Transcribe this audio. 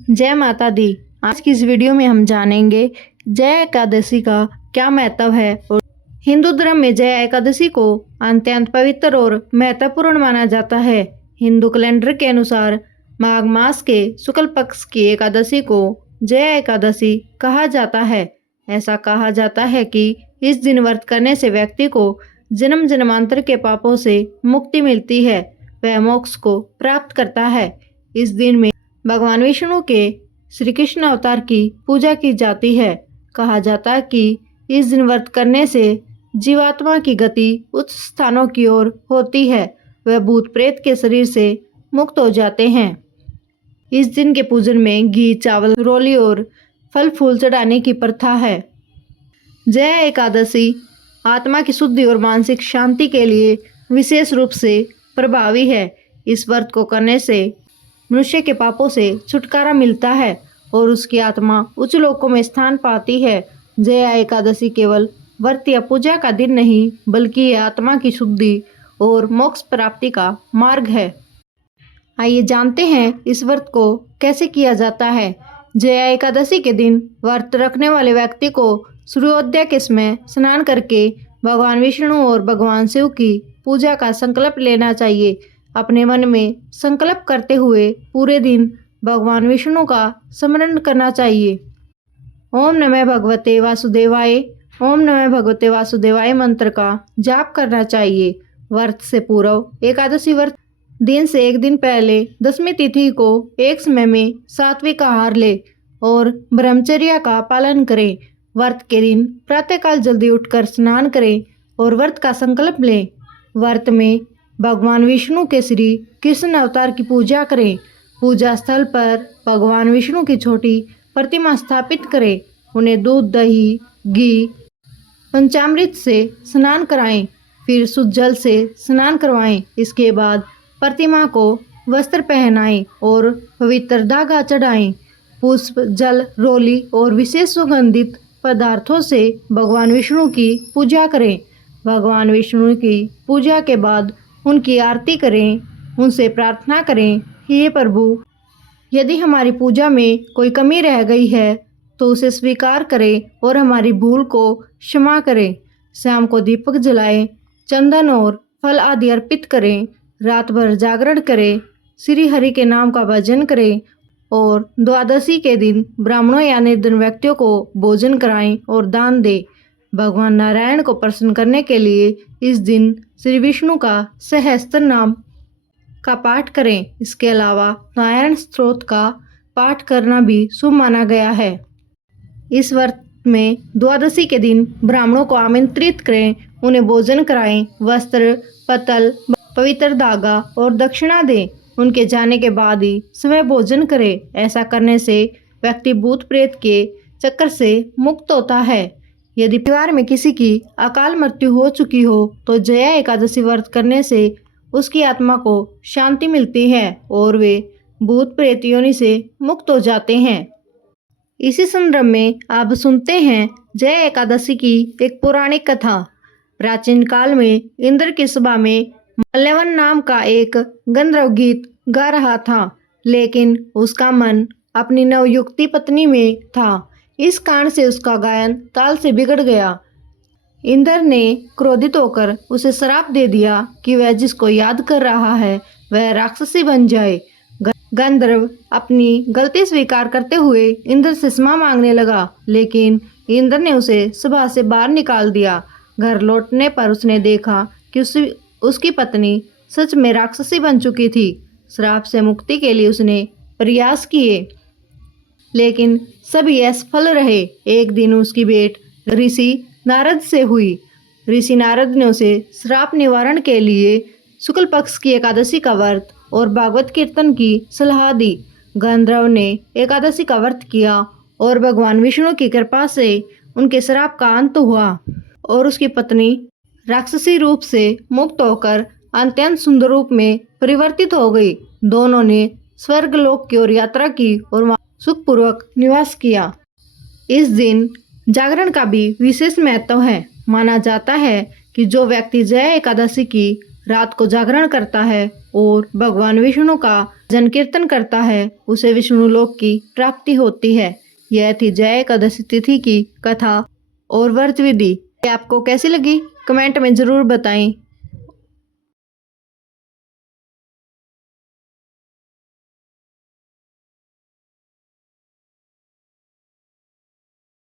जय माता दी। आज की इस वीडियो में हम जानेंगे जय एकादशी का क्या महत्व है और हिंदू धर्म में जय एकादशी को अत्यंत पवित्र और महत्वपूर्ण माना जाता है। हिंदू कैलेंडर के अनुसार माघ मास के शुक्ल पक्ष की एकादशी को जय एकादशी कहा जाता है। ऐसा कहा जाता है कि इस दिन व्रत करने से व्यक्ति को जन्म जन्मांतर के पापों से मुक्ति मिलती है, वह मोक्ष को प्राप्त करता है। इस दिन में भगवान विष्णु के श्री कृष्ण अवतार की पूजा की जाती है। कहा जाता है कि इस दिन व्रत करने से जीवात्मा की गति उच्च स्थानों की ओर होती है, वह भूत प्रेत के शरीर से मुक्त हो जाते हैं। इस दिन के पूजन में घी, चावल, रोली और फल फूल चढ़ाने की प्रथा है। जय एकादशी आत्मा की शुद्धि और मानसिक शांति के लिए विशेष रूप से प्रभावी है। इस व्रत को करने से मनुष्य के पापों से छुटकारा मिलता है और उसकी आत्मा उच्च लोकों में स्थान पाती है। जया एकादशी केवल व्रत या पूजा का दिन नहीं, बल्कि यह आत्मा की शुद्धि और मोक्ष प्राप्ति का मार्ग है। आइए जानते हैं इस व्रत को कैसे किया जाता है। जया एकादशी के दिन व्रत रखने वाले व्यक्ति को सूर्योदय के समय स्नान करके भगवान विष्णु और भगवान शिव की पूजा का संकल्प लेना चाहिए। अपने मन में संकल्प करते हुए पूरे दिन भगवान विष्णु का स्मरण करना चाहिए। ओम नमः भगवते वासुदेवाय, ओम नमः भगवते वासुदेवाय मंत्र का जाप करना चाहिए। व्रत से पूर्व एकादशी व्रत दिन से एक दिन पहले दशमी तिथि को एक समय में सात्विक आहार ले और ब्रह्मचर्य का पालन करें। व्रत के दिन प्रातःकाल जल्दी उठकर स्नान करें और व्रत का संकल्प लें। व्रत में भगवान विष्णु के श्री कृष्ण अवतार की पूजा करें। पूजा स्थल पर भगवान विष्णु की छोटी प्रतिमा स्थापित करें। उन्हें दूध, दही, घी, पंचामृत से स्नान कराएं, फिर शुद्ध जल से स्नान करवाएं। इसके बाद प्रतिमा को वस्त्र पहनाएं और पवित्र धागा चढ़ाएं। पुष्प, जल, रोली और विशेष सुगंधित पदार्थों से भगवान विष्णु की पूजा करें। भगवान विष्णु की पूजा के बाद उनकी आरती करें, उनसे प्रार्थना करें, हे प्रभु, यदि हमारी पूजा में कोई कमी रह गई है तो उसे स्वीकार करें और हमारी भूल को क्षमा करें। शाम को दीपक जलाएं, चंदन और फल आदि अर्पित करें, रात भर जागरण करें, श्री हरि के नाम का भजन करें और द्वादशी के दिन ब्राह्मणों या निर्धन व्यक्तियों को भोजन कराएं और दान दें। भगवान नारायण को प्रसन्न करने के लिए इस दिन श्री विष्णु का सहस्त्र नाम का पाठ करें। इसके अलावा नारायण स्तोत्र का पाठ करना भी शुभ माना गया है। इस व्रत में द्वादशी के दिन ब्राह्मणों को आमंत्रित करें, उन्हें भोजन कराएं, वस्त्र, पतल, पवित्र धागा और दक्षिणा दें। उनके जाने के बाद ही स्वयं भोजन करें। ऐसा करने से व्यक्ति भूत प्रेत के चक्कर से मुक्त होता है। यदि परिवार में किसी की अकाल मृत्यु हो चुकी हो तो जया एकादशी व्रत करने से उसकी आत्मा को शांति मिलती है और वे भूत प्रेत योनि से मुक्त हो जाते हैं। इसी संदर्भ में आप सुनते हैं जय एकादशी की एक पौराणिक कथा। प्राचीन काल में इंद्र की सभा में मल्यवन नाम का एक गंधर्व गीत गा रहा था, लेकिन उसका मन अपनी नवयुक्ति पत्नी में था। इस कारण से उसका गायन ताल से बिगड़ गया। इंद्र ने क्रोधित होकर उसे श्राप दे दिया कि वह जिसको याद कर रहा है वह राक्षसी बन जाए। गंधर्व अपनी गलती स्वीकार करते हुए इंद्र से क्षमा मांगने लगा, लेकिन इंद्र ने उसे सभा से बाहर निकाल दिया। घर लौटने पर उसने देखा कि उसकी पत्नी सच में राक्षसी बन चुकी थी। श्राप से मुक्ति के लिए उसने प्रयास किए, लेकिन सभी असफल रहे। एक दिन उसकी भेंट ऋषि नारद से हुई। ऋषि नारद ने उसे श्राप निवारण के लिए शुक्ल पक्ष की एकादशी का व्रत और भागवत कीर्तन की सलाह दी। गंधर्व ने एकादशी का व्रत किया और भगवान विष्णु की कृपा से उनके श्राप का अंत हुआ और उसकी पत्नी राक्षसी रूप से मुक्त होकर अत्यंत सुंदर रूप में परिवर्तित हो गई। दोनों ने स्वर्ग लोक की ओर यात्रा की और वहां सुखपूर्वक निवास किया। इस दिन जागरण का भी विशेष महत्व है। माना जाता है कि जो व्यक्ति जय एकादशी की रात को जागरण करता है और भगवान विष्णु का भजन कीर्तन करता है उसे विष्णु लोक की प्राप्ति होती है। यह थी जया एकादशी तिथि की कथा और व्रत विधि। आपको कैसी लगी कमेंट में जरूर बताएं।